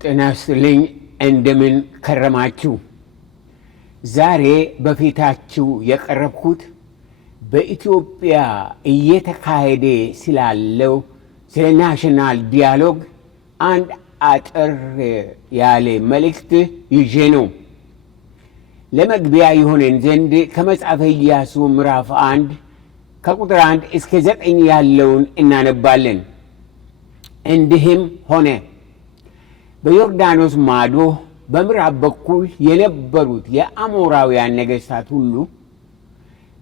ጤና ይስጥልኝ እንደምን ከረማችሁ። ዛሬ በፊታችሁ የቀረብኩት በኢትዮጵያ እየተካሄደ ስላለው ስለ ናሽናል ዲያሎግ አንድ አጠር ያለ መልእክት ይዤ ነው። ለመግቢያ ይሆነን ዘንድ ከመጽሐፈ ኢያሱ ምዕራፍ 1 ከቁጥር 1 እስከ 9 ያለውን እናነባለን። እንዲህም ሆነ በዮርዳኖስ ማዶ በምዕራብ በኩል የነበሩት የአሞራውያን ነገሥታት ሁሉ፣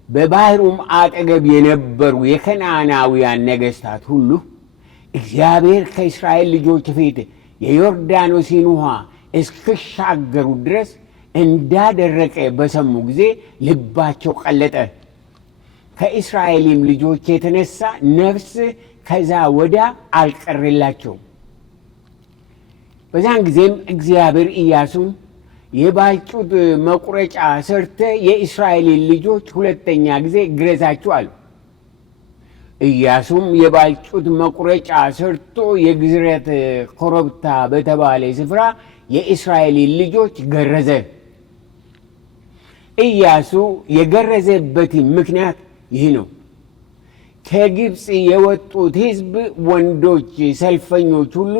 በባሕሩም አጠገብ የነበሩ የከነዓናውያን ነገሥታት ሁሉ እግዚአብሔር ከእስራኤል ልጆች ፊት የዮርዳኖስን ውኃ እስኪሻገሩ ድረስ እንዳደረቀ በሰሙ ጊዜ ልባቸው ቀለጠ። ከእስራኤልም ልጆች የተነሳ ነፍስ ከዛ ወዲያ አልቀረላቸውም። በዛን ጊዜም እግዚአብሔር ኢያሱን የባልጩት መቁረጫ ሰርተ የእስራኤልን ልጆች ሁለተኛ ጊዜ ግረዛቸው አሉ። ኢያሱም የባልጩት መቁረጫ ሰርቶ የግዝረት ኮረብታ በተባለ ስፍራ የእስራኤልን ልጆች ገረዘ። ኢያሱ የገረዘበት ምክንያት ይህ ነው። ከግብፅ የወጡት ሕዝብ ወንዶች ሰልፈኞች ሁሉ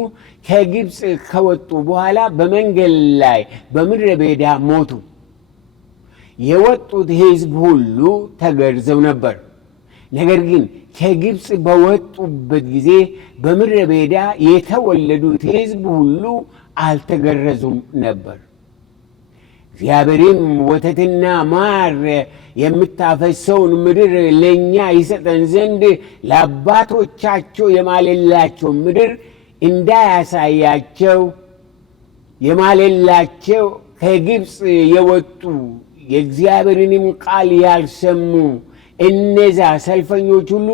ከግብፅ ከወጡ በኋላ በመንገድ ላይ በምድረ በዳ ሞቱ። የወጡት ሕዝብ ሁሉ ተገርዘው ነበር። ነገር ግን ከግብፅ በወጡበት ጊዜ በምድረ በዳ የተወለዱት ሕዝብ ሁሉ አልተገረዙም ነበር። እግዚአብሔርም ወተትና ማር የምታፈሰውን ምድር ለእኛ ይሰጠን ዘንድ ለአባቶቻቸው የማለላቸው ምድር እንዳያሳያቸው የማለላቸው ከግብፅ የወጡ የእግዚአብሔርንም ቃል ያልሰሙ እነዛ ሰልፈኞች ሁሉ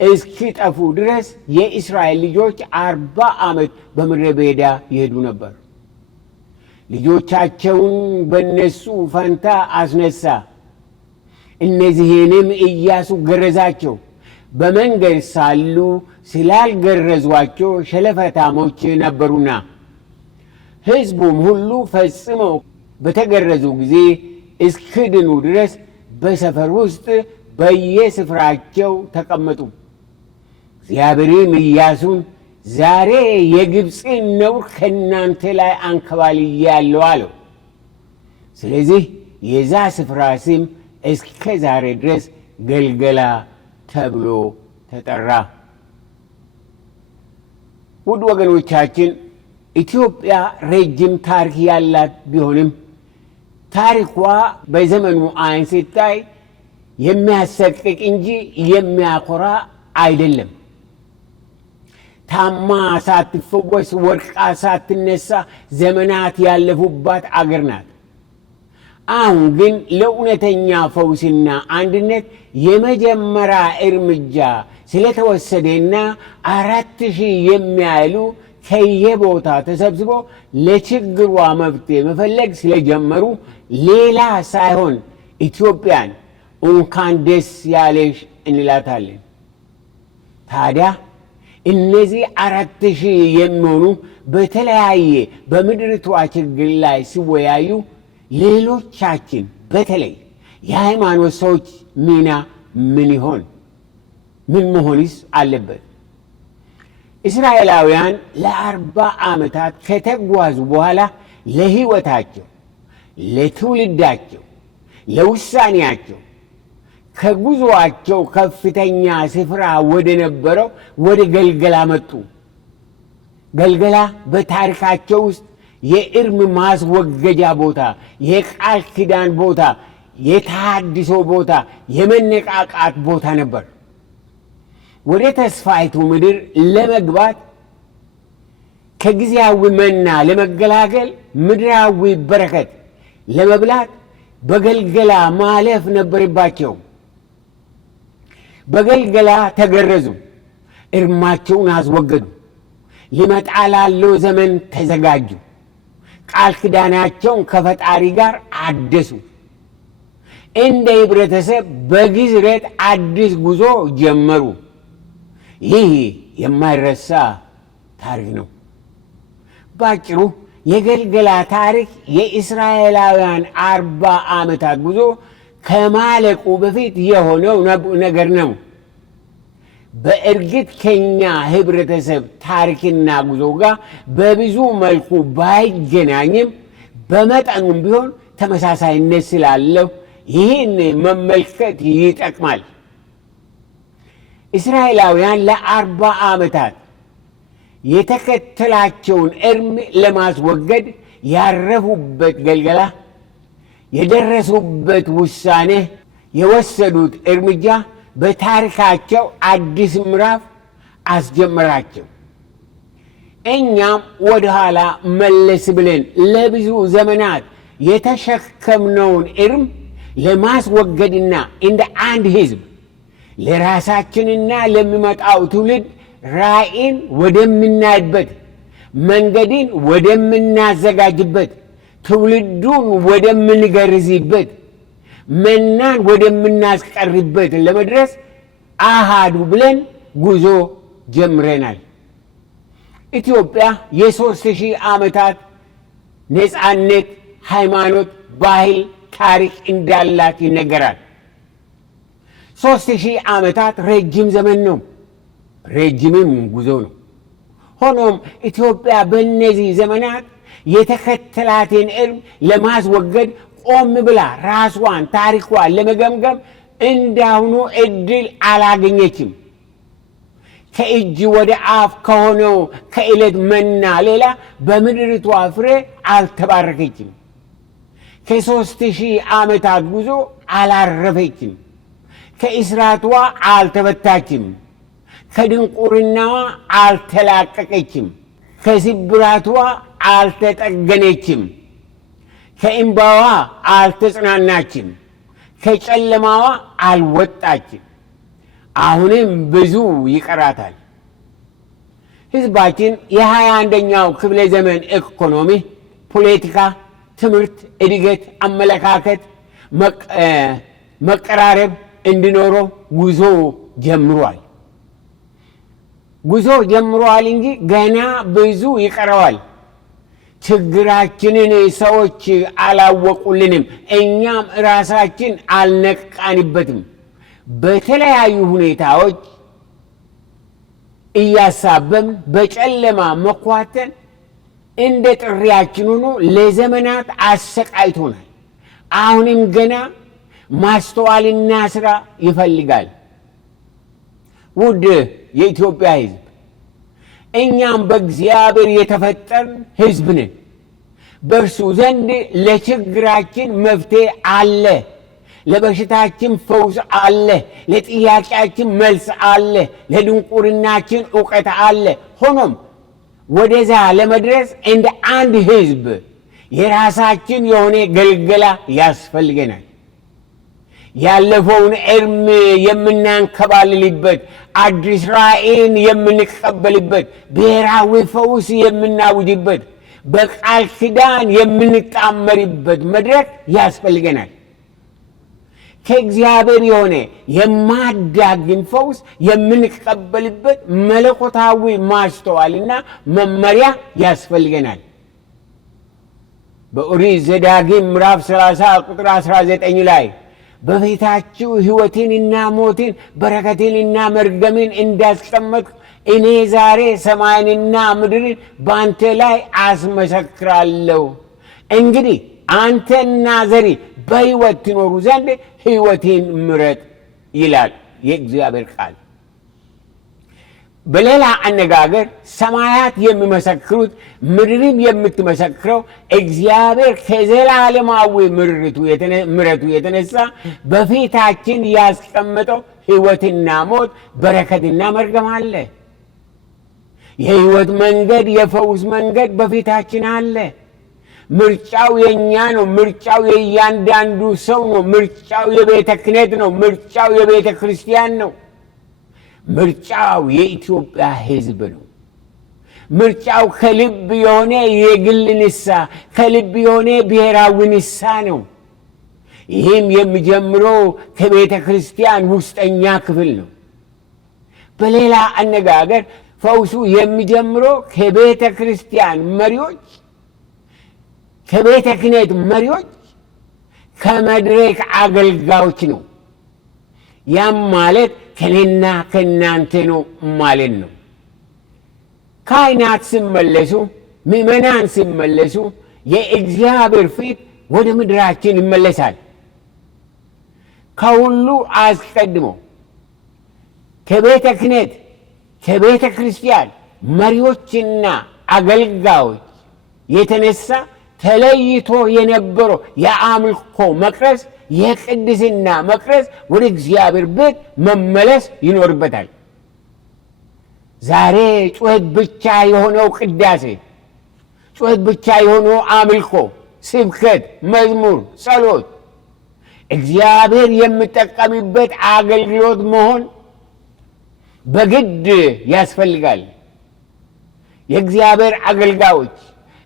እስኪጠፉ ድረስ የእስራኤል ልጆች 40 ዓመት በምድረ በዳ ይሄዱ ነበር። ልጆቻቸውን በእነሱ ፈንታ አስነሳ። እነዚህንም ኢያሱ ገረዛቸው። በመንገድ ሳሉ ስላልገረዟቸው ሸለፈታሞች ነበሩና። ሕዝቡም ሁሉ ፈጽመው በተገረዙ ጊዜ እስኪድኑ ድረስ በሰፈር ውስጥ በየስፍራቸው ተቀመጡ። እግዚአብሔርም ኢያሱን ዛሬ የግብፅን ነውር ከእናንተ ላይ አንከባልያለሁ አለው። ስለዚህ የዛ ስፍራ ስም እስከ ዛሬ ድረስ ገልገላ ተብሎ ተጠራ። ውድ ወገኖቻችን፣ ኢትዮጵያ ረጅም ታሪክ ያላት ቢሆንም ታሪኳ በዘመኑ ዓይን ሲታይ የሚያሰቅቅ እንጂ የሚያኮራ አይደለም። ታማ ሳትፈወስ ወድቃ ሳትነሳ ዘመናት ያለፉባት አገር ናት። አሁን ግን ለእውነተኛ ፈውስና አንድነት የመጀመሪያ እርምጃ ስለተወሰደና 4000 የሚያህሉ ከየቦታ ተሰብስቦ ለችግሯ መፍትሄ መፈለግ ስለጀመሩ ሌላ ሳይሆን ኢትዮጵያን እንኳን ደስ ያለሽ እንላታለን። ታዲያ እነዚህ 4000 የሚሆኑ በተለያየ በምድሪቷ ችግር ላይ ሲወያዩ ሌሎቻችን በተለይ የሃይማኖት ሰዎች ሚና ምን ይሆን? ምን መሆንስ አለበት? እስራኤላውያን ለ40 ዓመታት ከተጓዙ በኋላ ለሕይወታቸው፣ ለትውልዳቸው፣ ለውሳኔያቸው ከጉዞአቸው ከፍተኛ ስፍራ ወደ ነበረው ወደ ገልገላ መጡ። ገልገላ በታሪካቸው ውስጥ የእርም ማስወገጃ ቦታ፣ የቃል ኪዳን ቦታ፣ የታድሶ ቦታ፣ የመነቃቃት ቦታ ነበር። ወደ ተስፋይቱ ምድር ለመግባት ከጊዜያዊ መና ለመገላገል ምድራዊ በረከት ለመብላት በገልገላ ማለፍ ነበረባቸው። በገልገላ ተገረዙ፣ እርማቸውን አስወገዱ፣ ሊመጣ ላለው ዘመን ተዘጋጁ፣ ቃል ኪዳናቸውን ከፈጣሪ ጋር አደሱ። እንደ ህብረተሰብ በግዝረት አዲስ ጉዞ ጀመሩ። ይህ የማይረሳ ታሪክ ነው። ባጭሩ የገልገላ ታሪክ የእስራኤላውያን 40 ዓመታት ጉዞ ከማለቁ በፊት የሆነው ነገር ነው። በእርግጥ ከኛ ህብረተሰብ ታሪክና ጉዞ ጋር በብዙ መልኩ ባይገናኝም በመጠኑም ቢሆን ተመሳሳይነት ስላለው ይህን መመልከት ይጠቅማል። እስራኤላውያን ለ40 ዓመታት የተከተላቸውን እርም ለማስወገድ ያረፉበት ገልገላ፣ የደረሱበት ውሳኔ፣ የወሰዱት እርምጃ በታሪካቸው አዲስ ምዕራፍ አስጀመራቸው። እኛም ወደ ኋላ መለስ ብለን ለብዙ ዘመናት የተሸከምነውን እርም ለማስወገድና እንደ አንድ ህዝብ ለራሳችንና ለሚመጣው ትውልድ ራዕይን ወደምናይበት፣ መንገድን ወደምናዘጋጅበት፣ ትውልዱን ወደምንገርዝበት፣ መናን ወደምናስቀርበት ለመድረስ አሃዱ ብለን ጉዞ ጀምረናል። ኢትዮጵያ የ3000 ዓመታት ነፃነት፣ ሃይማኖት፣ ባህል፣ ታሪክ እንዳላት ይነገራል። 3000 ዓመታት ረጅም ዘመን ነው፣ ረጅምም ጉዞ ነው። ሆኖም ኢትዮጵያ በእነዚህ ዘመናት የተከተላትን እርም ለማስወገድ ቆም ብላ ራሷን፣ ታሪኳን ለመገምገም እንዳሁኑ እድል አላገኘችም። ከእጅ ወደ አፍ ከሆነው ከዕለት መና ሌላ በምድሪቷ ፍሬ አልተባረከችም። ከ3000 ዓመታት ጉዞ አላረፈችም። ከእስራቷ አልተበታችም። ከድንቁርናዋ አልተላቀቀችም። ከስብራቷ አልተጠገነችም። ከእንባዋ አልተጽናናችም። ከጨለማዋ አልወጣችም። አሁንም ብዙ ይቀራታል። ህዝባችን የ21ኛው ክፍለ ዘመን ኢኮኖሚ፣ ፖለቲካ፣ ትምህርት፣ እድገት፣ አመለካከት፣ መቀራረብ እንዲኖረው ጉዞ ጀምሯል። ጉዞ ጀምሯል እንጂ ገና ብዙ ይቀረዋል። ችግራችንን ሰዎች አላወቁልንም፣ እኛም ራሳችን አልነቃንበትም። በተለያዩ ሁኔታዎች እያሳበም በጨለማ መኳተን እንደ ጥሪያችን ሆኖ ለዘመናት አሰቃይቶናል። አሁንም ገና ማስተዋልና ሥራ ይፈልጋል። ውድ የኢትዮጵያ ሕዝብ፣ እኛም በእግዚአብሔር የተፈጠርን ሕዝብ ነን። በእርሱ ዘንድ ለችግራችን መፍትሄ አለ። ለበሽታችን ፈውስ አለ። ለጥያቄያችን መልስ አለ። ለድንቁርናችን ዕውቀት አለ። ሆኖም ወደዛ ለመድረስ እንደ አንድ ሕዝብ የራሳችን የሆነ ገልገላ ያስፈልገናል። ያለፈውን እርም የምናንከባልልበት፣ አዲስ ራዕይን የምንቀበልበት፣ ብሔራዊ ፈውስ የምናውጅበት፣ በቃል ኪዳን የምንጣመርበት መድረክ ያስፈልገናል። ከእግዚአብሔር የሆነ የማዳግም ፈውስ የምንቀበልበት መለኮታዊ ማስተዋልና መመሪያ ያስፈልገናል። በኦሪት ዘዳግም ምዕራፍ 30 ቁጥር 19 ላይ በፊታችሁ ሕይወትንና ሞትን፣ በረከትንና መርገምን እንዳስቀመጥኩ እኔ ዛሬ ሰማይንና ምድርን በአንተ ላይ አስመሰክራለሁ። እንግዲህ አንተና ዘሪ በሕይወት ትኖሩ ዘንድ ሕይወትን ምረጥ ይላል የእግዚአብሔር ቃል። በሌላ አነጋገር ሰማያት የሚመሰክሩት፣ ምድርም የምትመሰክረው እግዚአብሔር ከዘላለማዊ ምሕረቱ የተነሳ በፊታችን ያስቀመጠው ሕይወትና ሞት፣ በረከትና መርገም አለ። የሕይወት መንገድ፣ የፈውስ መንገድ በፊታችን አለ። ምርጫው የኛ ነው። ምርጫው የእያንዳንዱ ሰው ነው። ምርጫው የቤተ ክህነት ነው። ምርጫው የቤተ ክርስቲያን ነው። ምርጫው የኢትዮጵያ ሕዝብ ነው። ምርጫው ከልብ የሆነ የግል ንስሐ፣ ከልብ የሆነ ብሔራዊ ንስሐ ነው። ይህም የሚጀምረው ከቤተ ክርስቲያን ውስጠኛ ክፍል ነው። በሌላ አነጋገር ፈውሱ የሚጀምረው ከቤተ ክርስቲያን መሪዎች፣ ከቤተ ክህነት መሪዎች ከመድረክ አገልጋዮች ነው። ያም ማለት ከኔና ከናንተ ነው ማለት ነው። ካህናት ሲመለሱ፣ ምእመናን ሲመለሱ የእግዚአብሔር ፊት ወደ ምድራችን ይመለሳል። ከሁሉ አስቀድሞ ከቤተ ክህነት ከቤተ ክርስቲያን መሪዎችና አገልጋዮች የተነሳ ተለይቶ የነበረው የአምልኮ መቅረዝ፣ የቅድስና መቅረዝ ወደ እግዚአብሔር ቤት መመለስ ይኖርበታል። ዛሬ ጩኸት ብቻ የሆነው ቅዳሴ፣ ጩኸት ብቻ የሆነው አምልኮ፣ ስብከት፣ መዝሙር፣ ጸሎት እግዚአብሔር የሚጠቀምበት አገልግሎት መሆን በግድ ያስፈልጋል። የእግዚአብሔር አገልጋዮች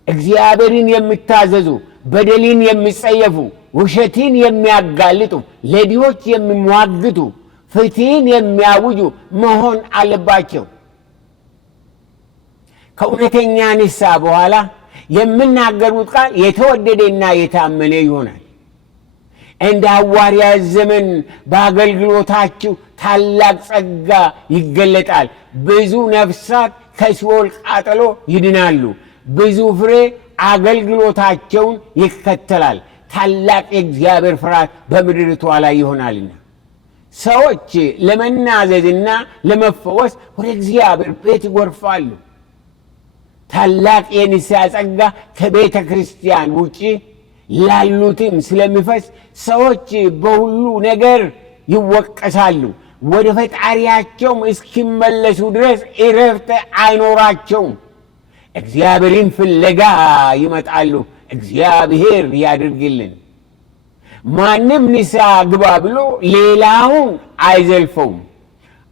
እግዚአብሔርን የሚታዘዙ፣ በደልን የሚጸየፉ፣ ውሸትን የሚያጋልጡ፣ ለድሆች የሚሟግቱ፣ ፍትህን የሚያውጁ መሆን አለባቸው። ከእውነተኛ ንስሐ በኋላ የምናገሩት ቃል የተወደደና የታመነ ይሆናል። እንደ ሐዋርያት ዘመን በአገልግሎታችሁ ታላቅ ጸጋ ይገለጣል። ብዙ ነፍሳት ከሲኦል ቃጠሎ ይድናሉ። ብዙ ፍሬ አገልግሎታቸውን ይከተላል። ታላቅ የእግዚአብሔር ፍርሃት በምድሪቷ ላይ ይሆናልና ሰዎች ለመናዘዝና ለመፈወስ ወደ እግዚአብሔር ቤት ይጎርፋሉ። ታላቅ የንስሐ ጸጋ ከቤተ ክርስቲያን ውጪ ላሉትም ስለሚፈስ ሰዎች በሁሉ ነገር ይወቀሳሉ። ወደ ፈጣሪያቸውም እስኪመለሱ ድረስ እረፍት አይኖራቸውም። እግዚአብሔርን ፍለጋ ይመጣሉ። እግዚአብሔር ያድርግልን። ማንም ንስሐ ግባ ብሎ ሌላውን አይዘልፈውም።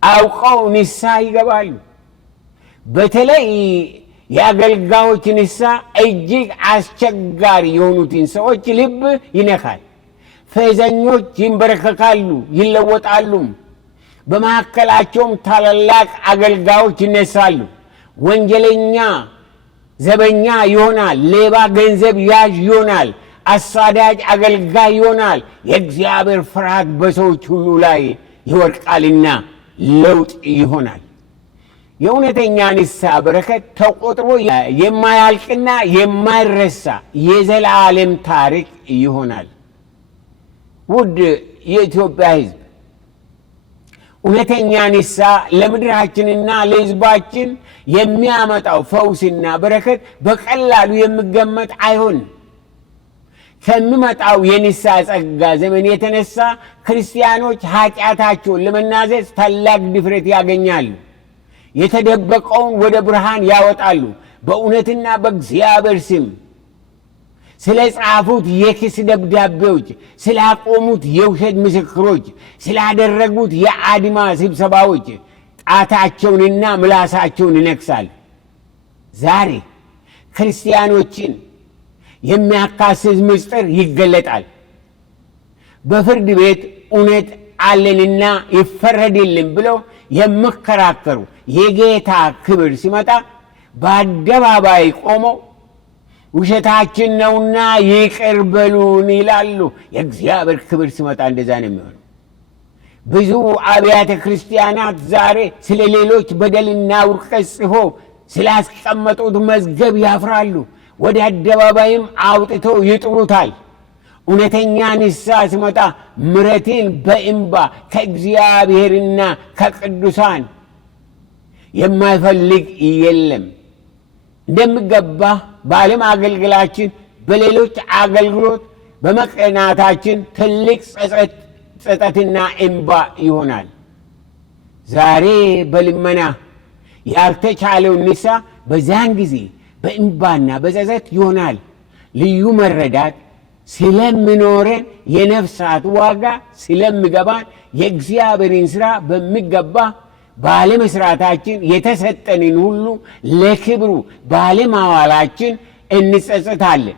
አውቀው ንስሐ ይገባሉ። በተለይ የአገልጋዮች ንስሐ እጅግ አስቸጋሪ የሆኑትን ሰዎች ልብ ይነካል። ፌዘኞች ይንበረከካሉ፣ ይለወጣሉ። በመካከላቸውም ታላላቅ አገልጋዮች ይነሳሉ። ወንጀለኛ ዘበኛ ይሆናል። ሌባ ገንዘብ ያዥ ይሆናል። አሳዳጅ አገልጋይ ይሆናል። የእግዚአብሔር ፍርሃት በሰዎች ሁሉ ላይ ይወድቃልና ለውጥ ይሆናል። የእውነተኛ ንስሐ በረከት ተቆጥሮ የማያልቅና የማይረሳ የዘላለም ታሪክ ይሆናል። ውድ የኢትዮጵያ ሕዝብ፣ እውነተኛ ንስሐ ለምድራችንና ለሕዝባችን የሚያመጣው ፈውስና በረከት በቀላሉ የሚገመት አይሆንም። ከሚመጣው የንስሐ ጸጋ ዘመን የተነሳ ክርስቲያኖች ኃጢአታቸውን ለመናዘዝ ታላቅ ድፍረት ያገኛሉ። የተደበቀውን ወደ ብርሃን ያወጣሉ። በእውነትና በእግዚአብሔር ስም ስለ ጻፉት የክስ ደብዳቤዎች፣ ስላቆሙት የውሸት ምስክሮች፣ ስላደረጉት የአድማ ስብሰባዎች ጣታቸውንና ምላሳቸውን ይነክሳል። ዛሬ ክርስቲያኖችን የሚያካስስ ምስጢር ይገለጣል። በፍርድ ቤት እውነት አለንና ይፈረድልን ብለው የሚከራከሩ የጌታ ክብር ሲመጣ በአደባባይ ቆመው ውሸታችን ነውና ይቅር በሉን ይላሉ። የእግዚአብሔር ክብር ሲመጣ እንደዛ ነው የሚሆነው። ብዙ አብያተ ክርስቲያናት ዛሬ ስለ ሌሎች በደልና ውድቀት ጽፎ ስላስቀመጡት መዝገብ ያፍራሉ። ወደ አደባባይም አውጥተው ይጥሩታል። እውነተኛ ንስሐ ሲመጣ ምሕረትን በእንባ ከእግዚአብሔርና ከቅዱሳን የማይፈልግ የለም። እንደሚገባ በዓለም አገልግላችን በሌሎች አገልግሎት በመቀናታችን ትልቅ ጸጸትና እንባ ይሆናል። ዛሬ በልመና ያልተቻለው ንስሐ በዛን ጊዜ በእንባና በጸጸት ይሆናል። ልዩ መረዳት ስለሚኖረን የነፍሳት ዋጋ ስለሚገባን የእግዚአብሔርን ሥራ በሚገባ ባለመስራታችን የተሰጠንን ሁሉ ለክብሩ ባለማዋላችን እንጸጸታለን።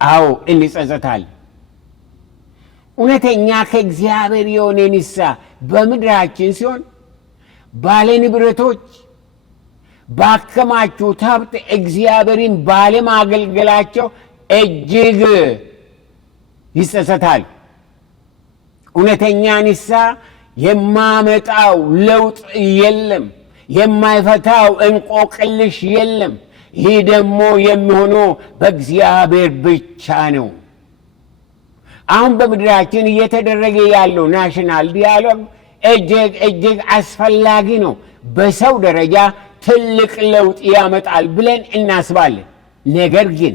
አዎ እንጸጸታለን። እውነተኛ ከእግዚአብሔር የሆነ ንስሐ በምድራችን ሲሆን ባለ ንብረቶች ባከማቹት ሀብት እግዚአብሔርን ባለማገልገላቸው እጅግ ይጸጸታል። እውነተኛ ንስሐ የማመጣው ለውጥ የለም፣ የማይፈታው እንቆቅልሽ የለም። ይህ ደግሞ የሚሆነው በእግዚአብሔር ብቻ ነው። አሁን በምድራችን እየተደረገ ያለው ናሽናል ዲያሎግ እጅግ አስፈላጊ ነው። በሰው ደረጃ ትልቅ ለውጥ ያመጣል ብለን እናስባለን። ነገር ግን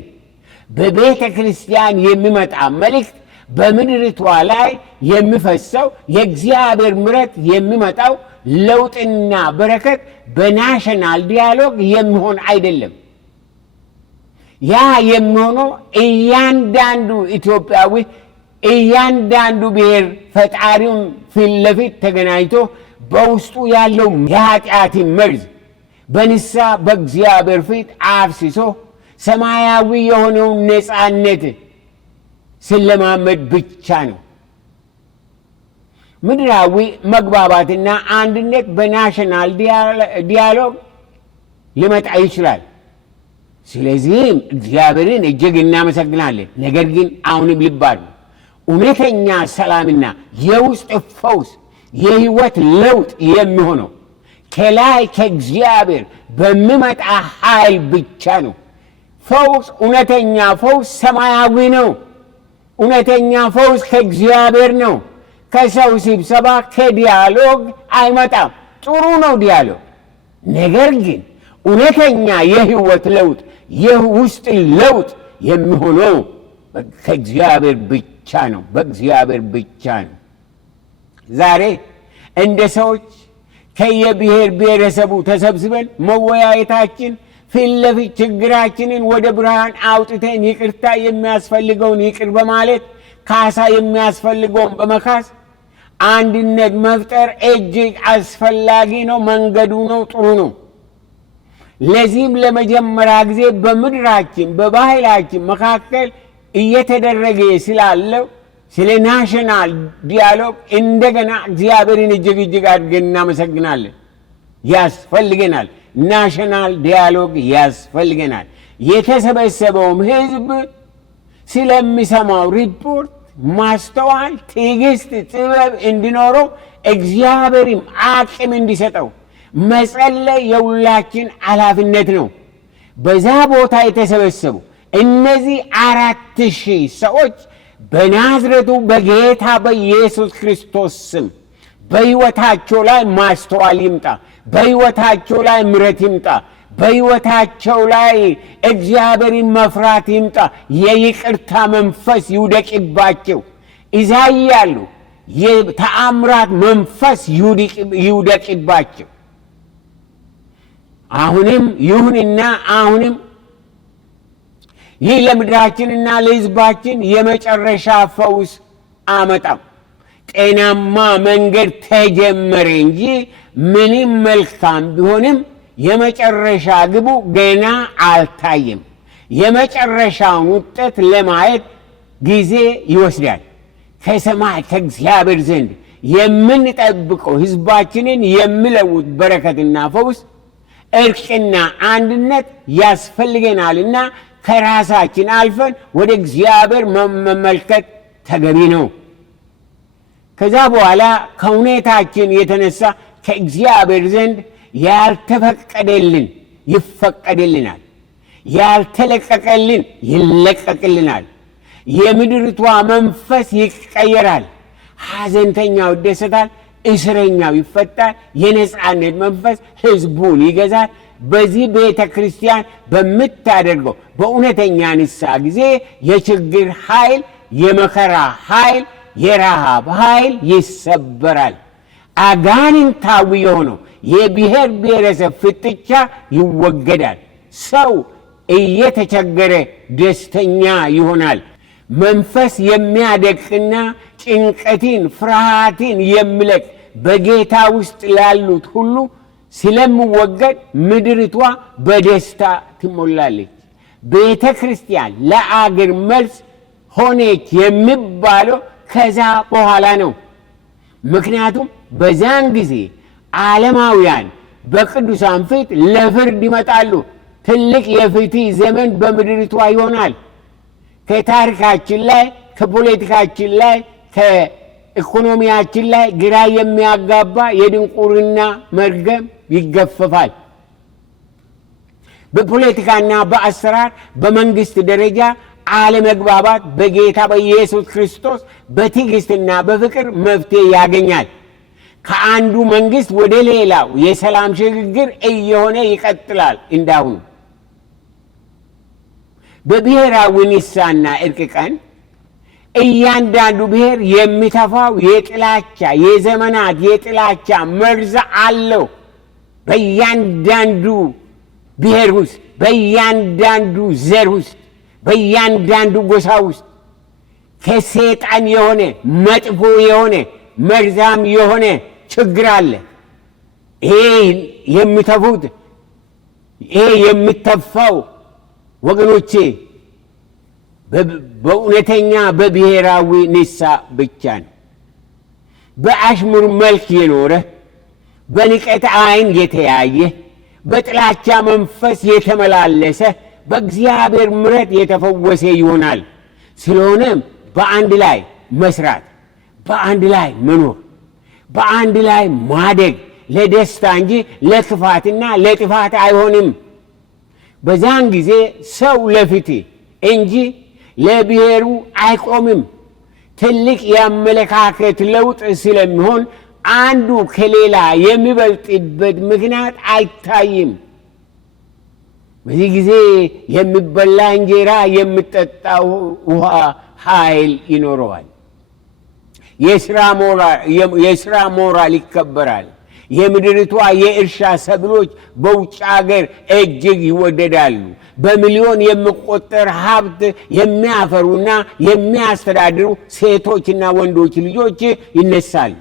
በቤተ ክርስቲያን የሚመጣ መልእክት በምድሪቷ ላይ የሚፈሰው የእግዚአብሔር ምሕረት የሚመጣው ለውጥና በረከት በናሽናል ዲያሎግ የሚሆን አይደለም። ያ የሚሆነው እያንዳንዱ ኢትዮጵያዊ፣ እያንዳንዱ ብሔር ፈጣሪውን ፊት ለፊት ተገናኝቶ በውስጡ ያለው የኃጢአትን መርዝ በንስሐ በእግዚአብሔር ፊት አፍስሶ ሰማያዊ የሆነውን ነፃነት ስለማመድ ብቻ ነው። ምድራዊ መግባባትና አንድነት በናሽናል ዲያሎግ ሊመጣ ይችላል። ስለዚህም እግዚአብሔርን እጅግ እናመሰግናለን። ነገር ግን አሁንም ልብ አድርጉ፣ እውነተኛ ሰላምና የውስጥ ፈውስ የህይወት ለውጥ የሚሆነው ከላይ ከእግዚአብሔር በሚመጣ ኃይል ብቻ ነው። ፈውስ፣ እውነተኛ ፈውስ ሰማያዊ ነው። እውነተኛ ፈውስ ከእግዚአብሔር ነው። ከሰው ስብሰባ ከዲያሎግ አይመጣም። ጥሩ ነው ዲያሎግ፣ ነገር ግን እውነተኛ የህይወት ለውጥ የውስጥ ለውጥ የሚሆነው ከእግዚአብሔር ብቻ ነው፣ በእግዚአብሔር ብቻ ነው። ዛሬ እንደ ሰዎች ከየብሔር ብሔረሰቡ ተሰብስበን መወያየታችን ፊት ለፊት ችግራችንን ወደ ብርሃን አውጥተን ይቅርታ የሚያስፈልገውን ይቅር በማለት ካሳ የሚያስፈልገውን በመካስ አንድነት መፍጠር እጅግ አስፈላጊ ነው። መንገዱ ነው፣ ጥሩ ነው። ለዚህም ለመጀመሪያ ጊዜ በምድራችን በባህላችን መካከል እየተደረገ ስላለው ስለ ናሽናል ዲያሎግ እንደገና እግዚአብሔርን እጅግ አድርገን እናመሰግናለን። ያስፈልገናል፣ ናሽናል ዲያሎግ ያስፈልገናል። የተሰበሰበውም ህዝብ ስለሚሰማው ሪፖርት ማስተዋል፣ ትዕግስት፣ ጥበብ እንዲኖረው እግዚአብሔርም አቅም እንዲሰጠው መጸለይ የሁላችን ኃላፊነት ነው። በዛ ቦታ የተሰበሰቡ እነዚህ 4000 ሰዎች በናዝሬቱ በጌታ በኢየሱስ ክርስቶስ ስም በሕይወታቸው ላይ ማስተዋል ይምጣ፣ በሕይወታቸው ላይ ምሕረት ይምጣ፣ በሕይወታቸው ላይ እግዚአብሔርን መፍራት ይምጣ። የይቅርታ መንፈስ ይውደቅባቸው። እዛ ያሉ የተአምራት መንፈስ ይውደቅባቸው። አሁንም ይሁንና አሁንም ይህ ለምድራችንና ለሕዝባችን የመጨረሻ ፈውስ አመጣም። ጤናማ መንገድ ተጀመረ እንጂ ምንም መልካም ቢሆንም የመጨረሻ ግቡ ገና አልታየም። የመጨረሻውን ውጤት ለማየት ጊዜ ይወስዳል። ከሰማይ ከእግዚአብሔር ዘንድ የምንጠብቀው ሕዝባችንን የሚለውጥ በረከትና ፈውስ፣ እርቅና አንድነት ያስፈልገናልና ከራሳችን አልፈን ወደ እግዚአብሔር መመልከት ተገቢ ነው። ከዛ በኋላ ከሁኔታችን የተነሳ ከእግዚአብሔር ዘንድ ያልተፈቀደልን ይፈቀድልናል፣ ያልተለቀቀልን ይለቀቅልናል። የምድርቷ መንፈስ ይቀየራል። ሐዘንተኛው ይደሰታል፣ እስረኛው ይፈታል። የነጻነት መንፈስ ሕዝቡን ይገዛል። በዚህ ቤተ ክርስቲያን በምታደርገው በእውነተኛ ንስሐ ጊዜ የችግር ኃይል፣ የመከራ ኃይል፣ የረሃብ ኃይል ይሰበራል። አጋንንታዊ የሆነው የብሔር ብሔረሰብ ፍጥጫ ይወገዳል። ሰው እየተቸገረ ደስተኛ ይሆናል። መንፈስ የሚያደቅና ጭንቀትን፣ ፍርሃትን የሚለቅ በጌታ ውስጥ ላሉት ሁሉ ስለምወገድ ምድርቷ በደስታ ትሞላለች። ቤተ ክርስቲያን ለአገር መልስ ሆነች የሚባለው ከዛ በኋላ ነው። ምክንያቱም በዛን ጊዜ ዓለማውያን በቅዱሳን ፊት ለፍርድ ይመጣሉ። ትልቅ የፍትህ ዘመን በምድሪቷ ይሆናል። ከታሪካችን ላይ፣ ከፖለቲካችን ላይ፣ ከኢኮኖሚያችን ላይ ግራ የሚያጋባ የድንቁርና መርገም ይገፈፋል። በፖለቲካና በአሰራር በመንግስት ደረጃ አለመግባባት በጌታ በኢየሱስ ክርስቶስ በትዕግስትና በፍቅር መፍትሄ ያገኛል። ከአንዱ መንግስት ወደ ሌላው የሰላም ሽግግር እየሆነ ይቀጥላል። እንዳሁኑ በብሔራዊ ንሳና እርቅ ቀን እያንዳንዱ ብሔር የሚተፋው የጥላቻ የዘመናት የጥላቻ መርዝ አለው። በእያንዳንዱ ብሔር ውስጥ፣ በእያንዳንዱ ዘር ውስጥ፣ በእያንዳንዱ ጎሳ ውስጥ ከሰይጣን የሆነ መጥፎ የሆነ መርዛም የሆነ ችግር አለ። ይሄ የሚተፉት ይሄ የሚተፋው ወገኖቼ በእውነተኛ በብሔራዊ ንሳ ብቻ ነው። በአሽሙር መልክ የኖረ በንቀት ዓይን የተያየ በጥላቻ መንፈስ የተመላለሰ በእግዚአብሔር ምሕረት የተፈወሰ ይሆናል። ስለሆነም በአንድ ላይ መስራት፣ በአንድ ላይ መኖር፣ በአንድ ላይ ማደግ ለደስታ እንጂ ለክፋትና ለጥፋት አይሆንም። በዛን ጊዜ ሰው ለፍትህ እንጂ ለብሔሩ አይቆምም። ትልቅ የአመለካከት ለውጥ ስለሚሆን አንዱ ከሌላ የሚበልጥበት ምክንያት አይታይም። በዚህ ጊዜ የሚበላ እንጀራ የሚጠጣው ውሃ ኃይል ይኖረዋል። የሥራ ሞራል ይከበራል። የምድሪቷ የእርሻ ሰብሎች በውጭ አገር እጅግ ይወደዳሉ። በሚሊዮን የሚቆጠር ሀብት የሚያፈሩና የሚያስተዳድሩ ሴቶችና ወንዶች ልጆች ይነሳሉ።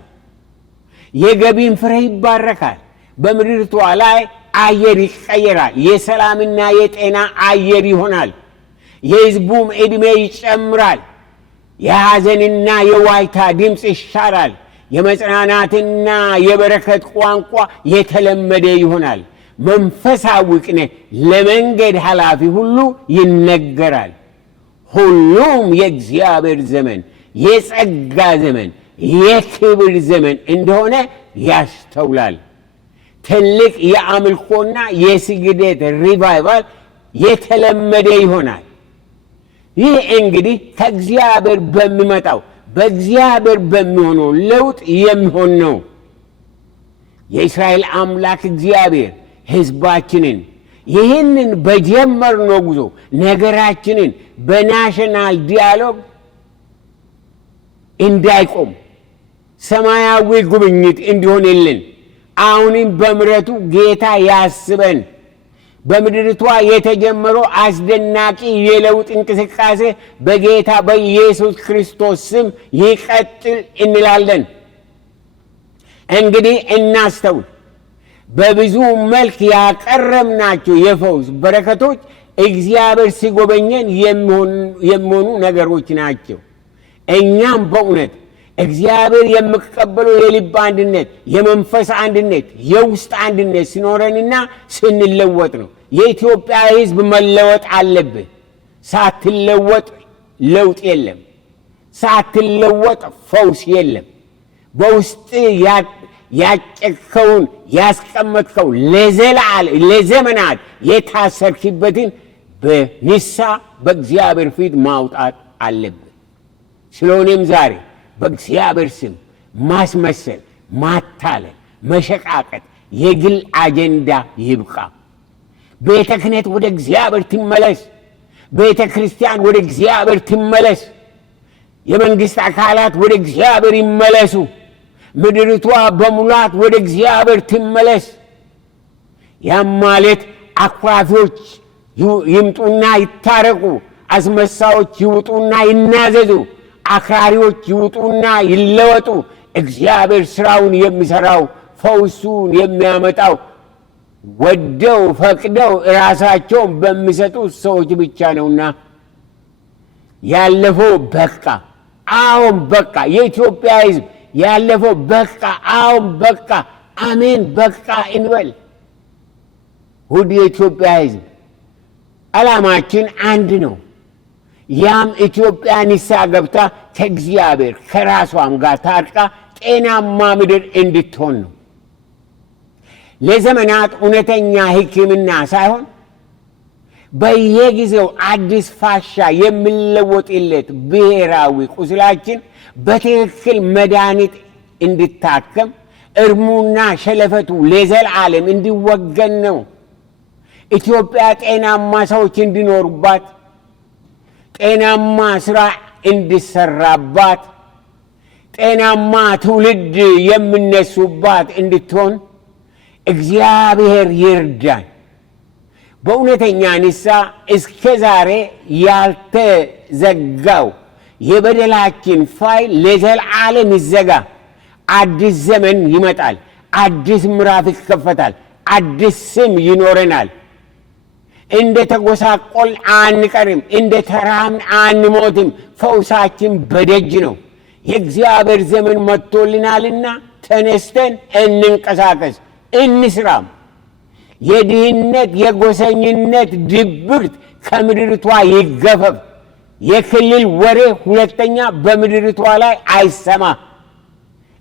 የገቢን ፍሬ ይባረካል። በምድሪቷ ላይ አየር ይቀየራል። የሰላምና የጤና አየር ይሆናል። የሕዝቡም ዕድሜ ይጨምራል። የሐዘንና የዋይታ ድምፅ ይሻራል። የመጽናናትና የበረከት ቋንቋ የተለመደ ይሆናል። መንፈሳዊ ቅኔ ለመንገድ ኃላፊ ሁሉ ይነገራል። ሁሉም የእግዚአብሔር ዘመን፣ የጸጋ ዘመን፣ የክብር ዘመን እንደሆነ ያስተውላል። ትልቅ የአምልኮና የስግደት ሪቫይቫል የተለመደ ይሆናል። ይህ እንግዲህ ከእግዚአብሔር በሚመጣው በእግዚአብሔር በሚሆነው ለውጥ የሚሆን ነው። የእስራኤል አምላክ እግዚአብሔር ሕዝባችንን ይህንን በጀመርነው ጉዞ ነገራችንን በናሽናል ዲያሎግ እንዳይቆም ሰማያዊ ጉብኝት እንዲሆንልን አሁንም በምሕረቱ ጌታ ያስበን። በምድሪቷ የተጀመረው አስደናቂ የለውጥ እንቅስቃሴ በጌታ በኢየሱስ ክርስቶስ ስም ይቀጥል እንላለን። እንግዲህ እናስተውል። በብዙ መልክ ያቀረብናቸው የፈውስ በረከቶች እግዚአብሔር ሲጎበኘን የሚሆኑ ነገሮች ናቸው። እኛም በእውነት እግዚአብሔር የሚቀበለው የልብ አንድነት፣ የመንፈስ አንድነት፣ የውስጥ አንድነት ሲኖረንና ስንለወጥ ነው። የኢትዮጵያ ሕዝብ መለወጥ አለብህ። ሳትለወጥ ለውጥ የለም። ሳትለወጥ ፈውስ የለም። በውስጥ ያጨከውን ያስቀመጥከው ለዘመናት የታሰርክበትን በንስሐ በእግዚአብሔር ፊት ማውጣት አለብህ። ስለሆነም ዛሬ በእግዚአብሔር ስም ማስመሰል፣ ማታለል፣ መሸቃቀጥ የግል አጀንዳ ይብቃ። ቤተ ክህነት ወደ እግዚአብሔር ትመለስ። ቤተ ክርስቲያን ወደ እግዚአብሔር ትመለስ። የመንግሥት አካላት ወደ እግዚአብሔር ይመለሱ። ምድሪቷ በሙላት ወደ እግዚአብሔር ትመለስ። ያም ማለት አኩራፊዎች ይምጡና ይታረቁ፣ አስመሳዮች ይውጡና ይናዘዙ፣ አክራሪዎች ይውጡና ይለወጡ። እግዚአብሔር ሥራውን የሚሠራው ፈውሱን የሚያመጣው ወደው ፈቅደው ራሳቸውን በሚሰጡ ሰዎች ብቻ ነውና ያለፈው በቃ፣ አሁን በቃ። የኢትዮጵያ ሕዝብ ያለፈው በቃ፣ አሁን በቃ፣ አሜን በቃ እንበል። ውድ የኢትዮጵያ ሕዝብ ዓላማችን አንድ ነው። ያም ኢትዮጵያ ንስሐ ገብታ ከእግዚአብሔር ከራሷም ጋር ታርቃ ጤናማ ምድር እንድትሆን ነው። ለዘመናት እውነተኛ ሕክምና ሳይሆን በየጊዜው አዲስ ፋሻ የሚለወጥለት ብሔራዊ ቁስላችን በትክክል መድኃኒት እንዲታከም እርሙና ሸለፈቱ ለዘላለም እንዲወገድ ነው። ኢትዮጵያ ጤናማ ሰዎች እንዲኖሩባት፣ ጤናማ ሥራ እንዲሰራባት፣ ጤናማ ትውልድ የሚነሱባት እንድትሆን እግዚአብሔር ይርዳን። በእውነተኛ ንስሐ እስከ ዛሬ ያልተዘጋው የበደላችን ፋይል ለዘላለም ይዘጋ። አዲስ ዘመን ይመጣል። አዲስ ምዕራፍ ይከፈታል። አዲስ ስም ይኖረናል። እንደ ተጎሳቆል አንቀርም። እንደ ተራምን አንሞትም። ፈውሳችን በደጅ ነው። የእግዚአብሔር ዘመን መጥቶልናልና ተነስተን እንንቀሳቀስ፣ እንስራም። የድህነት የጎሰኝነት ድብርት ከምድርቷ ይገፈፍ። የክልል ወሬ ሁለተኛ በምድርቷ ላይ አይሰማ።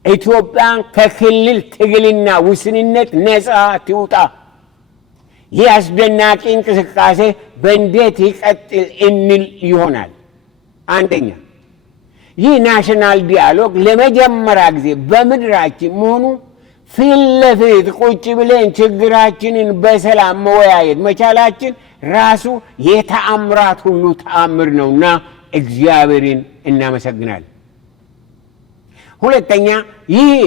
ኢትዮጵያን ከክልል ትግልና ውስንነት ነፃ ትውጣ። ይህ አስደናቂ እንቅስቃሴ በእንዴት ይቀጥል እንል ይሆናል። አንደኛ፣ ይህ ናሽናል ዲያሎግ ለመጀመሪያ ጊዜ በምድራችን መሆኑ ፊት ለፊት ቁጭ ብለን ችግራችንን በሰላም መወያየት መቻላችን ራሱ የተአምራት ሁሉ ተአምር ነውና እግዚአብሔርን እናመሰግናለን። ሁለተኛ፣ ይህ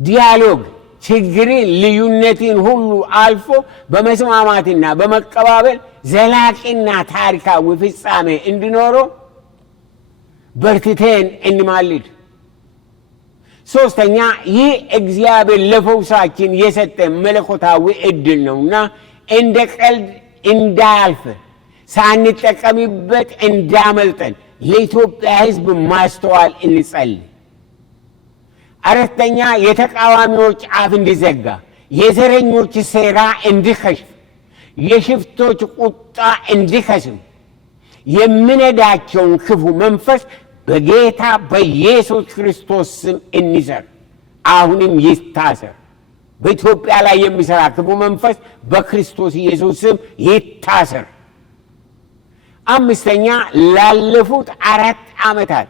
ዲያሎግ ችግርን፣ ልዩነትን ሁሉ አልፎ በመስማማትና በመቀባበል ዘላቂና ታሪካዊ ፍጻሜ እንዲኖረው በርትተን እንማልድ። ሶስተኛ፣ ይህ እግዚአብሔር ለፈውሳችን የሰጠ መለኮታዊ ዕድል ነውና እንደ ቀልድ እንዳያልፍ፣ ሳንጠቀምበት እንዳመልጠን ለኢትዮጵያ ሕዝብ ማስተዋል እንጸልይ። አራተኛ፣ የተቃዋሚዎች አፍ እንዲዘጋ፣ የዘረኞች ሴራ እንዲከሽፍ፣ የሽፍቶች ቁጣ እንዲከስም፣ የሚነዳቸውን ክፉ መንፈስ በጌታ በኢየሱስ ክርስቶስ ስም እንሰር። አሁንም ይታሰር። በኢትዮጵያ ላይ የሚሰራ ክፉ መንፈስ በክርስቶስ ኢየሱስ ስም ይታሰር። አምስተኛ፣ ላለፉት 4 ዓመታት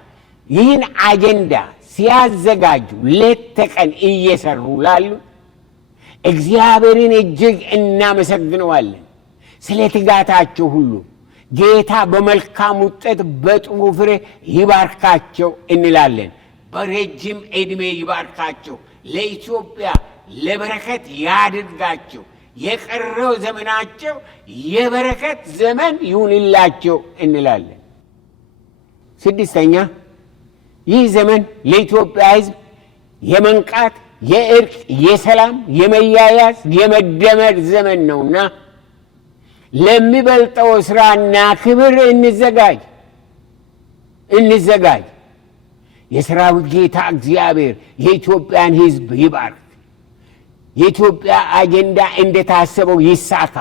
ይህን አጀንዳ ሲያዘጋጁ ሌት ተቀን እየሰሩ ላሉ እግዚአብሔርን እጅግ እናመሰግነዋለን። ስለ ትጋታቸው ሁሉ ጌታ በመልካም ውጤት በጥሩ ፍሬ ይባርካቸው እንላለን። በረጅም ዕድሜ ይባርካቸው። ለኢትዮጵያ ለበረከት ያድርጋቸው። የቀረው ዘመናቸው የበረከት ዘመን ይሁንላቸው እንላለን። ስድስተኛ፣ ይህ ዘመን ለኢትዮጵያ ሕዝብ የመንቃት፣ የእርቅ፣ የሰላም፣ የመያያዝ፣ የመደመር ዘመን ነውና ለሚበልጠው ሥራና ክብር እንዘጋጅ። የሠራዊት ጌታ እግዚአብሔር የኢትዮጵያን ሕዝብ ይባርክ። የኢትዮጵያ አጀንዳ እንደታሰበው ይሳካ።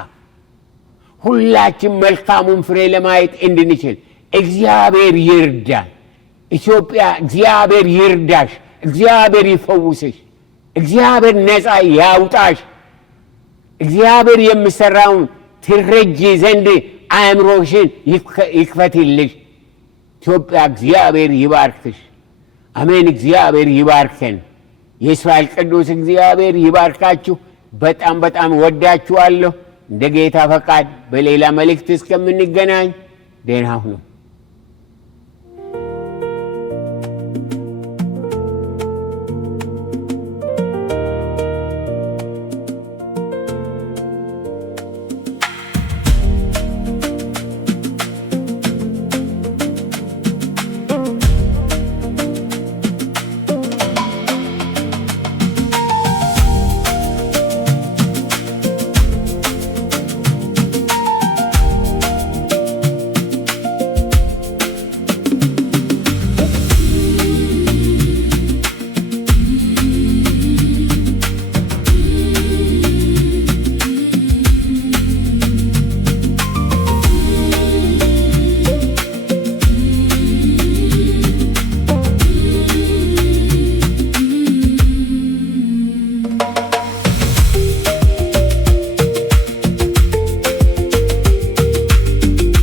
ሁላችን መልካሙን ፍሬ ለማየት እንድንችል እግዚአብሔር ይርዳን። ኢትዮጵያ እግዚአብሔር ይርዳሽ። እግዚአብሔር ይፈውስሽ። እግዚአብሔር ነፃ ያውጣሽ። እግዚአብሔር የሚሠራውን ትረጂ ዘንድ አእምሮሽን ይክፈትልሽ። ኢትዮጵያ እግዚአብሔር ይባርክሽ። አሜን። እግዚአብሔር ይባርከን። የእስራኤል ቅዱስ እግዚአብሔር ይባርካችሁ። በጣም በጣም ወዳችኋለሁ። እንደ ጌታ ፈቃድ በሌላ መልእክት እስከምንገናኝ ደህና ሁኑ።